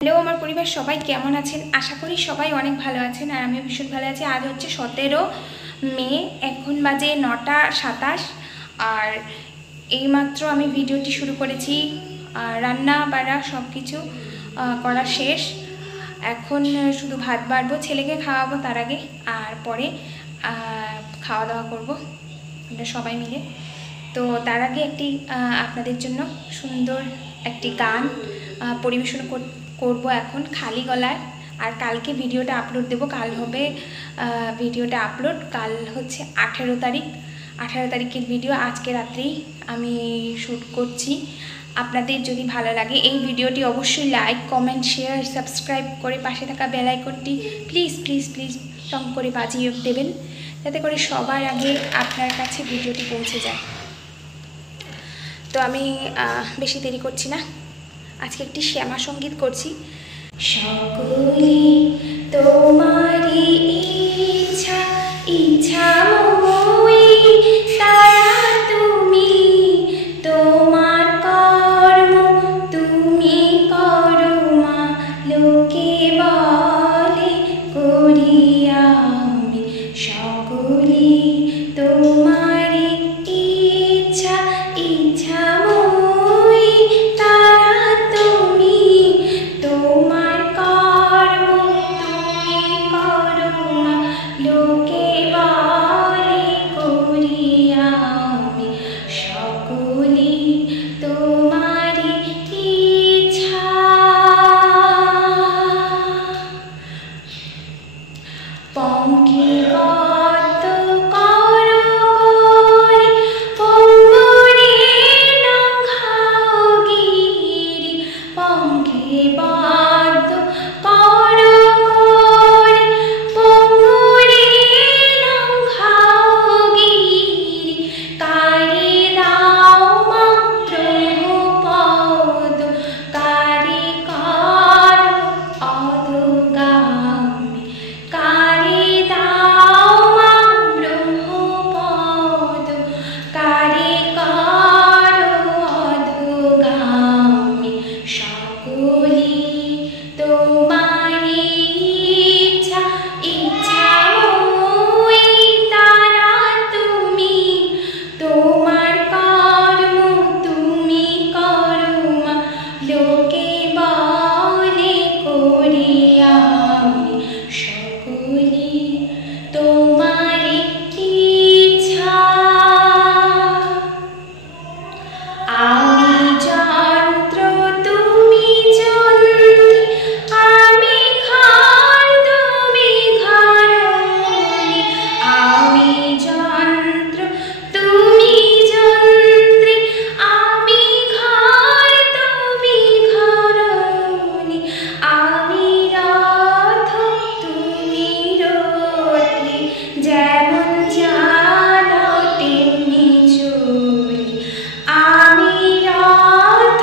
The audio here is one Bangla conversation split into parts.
হ্যালো আমার পরিবার সবাই কেমন আছেন? আশা করি সবাই অনেক ভালো আছেন আর আমিও ভীষণ ভালো আছি। আজ হচ্ছে 17 মে, এখন বাজে 9:27 আর এইমাত্র আমি ভিডিওটি শুরু করেছি। রান্না বাড়া সব কিছু করা শেষ। এখন শুধু ভাত বাড়বো, ছেলেকে খাওয়াবো তার আগে, আর পরে খাওয়া দাওয়া করবো আমরা সবাই মিলে। তো তার আগে একটি আপনাদের জন্য সুন্দর একটি গান পরিবেশন করব এখন খালি গলায়। আর কালকে ভিডিওটা আপলোড দেব, কাল হবে ভিডিওটা আপলোড। কাল হচ্ছে 18 তারিখের ভিডিও, আজকে রাত্রেই আমি শ্যুট করছি। আপনাদের যদি ভালো লাগে এই ভিডিওটি অবশ্যই লাইক, কমেন্ট, শেয়ার, সাবস্ক্রাইব করে পাশে থাকা বেল আইকনটি প্লিজ প্লিজ প্লিজ টং করে বাজিয়ে দেবেন, যাতে করে সবার আগে আপনার কাছে ভিডিওটি পৌঁছে যায়। তো আমি বেশি দেরি করছি না, আজকে একটি শ্যামা সঙ্গীত করছি। সকলে তোমারই ইচ্ছা ইচ্ছা মই, তারা তুমি তোমার কর্ম তুমি করো মা, লোকে বলে করিয়া আমি। সকলে তোমারই ইচ্ছা ইচ্ছা মই, তারা তুমি তোমার কর্ম তুমি করো মা, লোকে বলে করিয়া আমি। সকলে তোমারই ইচ্ছা। পঙ্কিবদ্ধ করো গরি, পঙ্গরে লঙ্ঘাও গিরি। পঙ্কিবদ্ধ করো গরি, পঙ্গরে লঙ্ঘাও গিরি। কারি দাও মাত্র পদ, কারি কর অধগামী। কারি দাও মা ব্রহ্মপদ, কারি কর অধগামী। সকলে তোমারই ইচ্ছা ইচ্ছা মই, তারা তুমি তোমার কর্ম তুমি করো মা, লোকে বলে করিয়া আমি। সকলে তোমারই ইচ্ছা। আমি যন্ত্র তুমি যন্ত্রী, আমি ঘর তুমি ঘরণী। আমি যন্ত্র তুমি যন্ত্রী, আমি ঘর তুমি ঘরণী। আমি রথ তুমি রথী, যেমন চালো তেমনি চলি। আমি রথ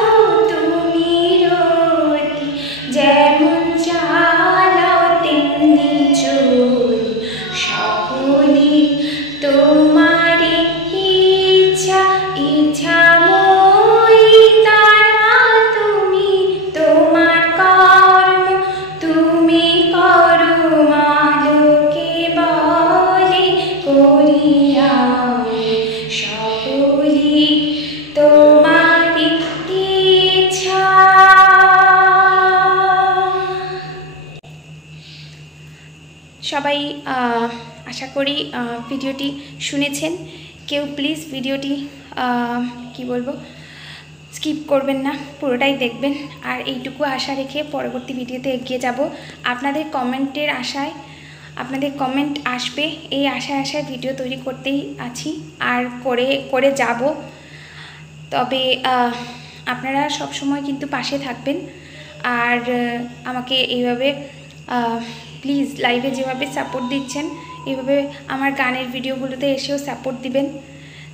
তুমি রথী, যেমন চালো তেমনি চলি। সকলে তোমারই ইচ্ছা ইচ্ছা মই, তারা তুমি তোমার কর্ম তুমি করো মা, লোকে বলে করিয়া আমি। সকলে তোমারই ইচ্ছা। সবাই আশা করি ভিডিওটি শুনেছেন। কেউ প্লিজ ভিডিওটি কি বলবো স্কিপ করবেন না, পুরোটাই দেখবেন। আর এইটুকু আশা রেখে পরবর্তী ভিডিওতে এগিয়ে যাব। আপনাদের কমেন্টের আশায়, আপনাদের কমেন্ট আসবে এই আশায় ভিডিও তৈরি করতেই আছি আর করে যাব। তবে আপনারা সব সময় কিন্তু পাশে থাকবেন আর আমাকে এইভাবে প্লিজ লাইভে যেভাবে সাপোর্ট দিচ্ছেন, এইভাবে আমার গানের ভিডিওগুলোতে এসেও সাপোর্ট দিবেন,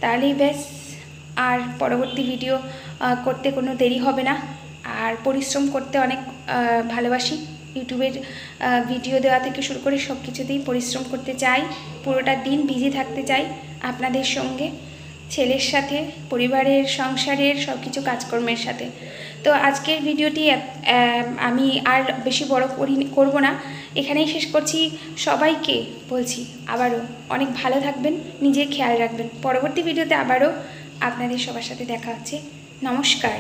তাহলেই ব্যাস আর পরবর্তী ভিডিও করতে কোনো দেরি হবে না। আর পরিশ্রম করতে অনেক ভালোবাসি, ইউটিউবের ভিডিও দেওয়া থেকে শুরু করে সব কিছুতেই পরিশ্রম করতে চাই, পুরোটা দিন বিজি থাকতে চাই আপনাদের সঙ্গে। ছেলের সাথে, পরিবারের, সংসারের সব কিছু কাজকর্মের সাথে। তো আজকের ভিডিওটি আমি আর বেশি বড় করব না, এখানেই শেষ করছি। সবাইকে বলছি আবারও অনেক ভালো থাকবেন, নিজের খেয়াল রাখবেন। পরবর্তী ভিডিওতে আবারও আপনাদের সবার সাথে দেখা হচ্ছে। নমস্কার।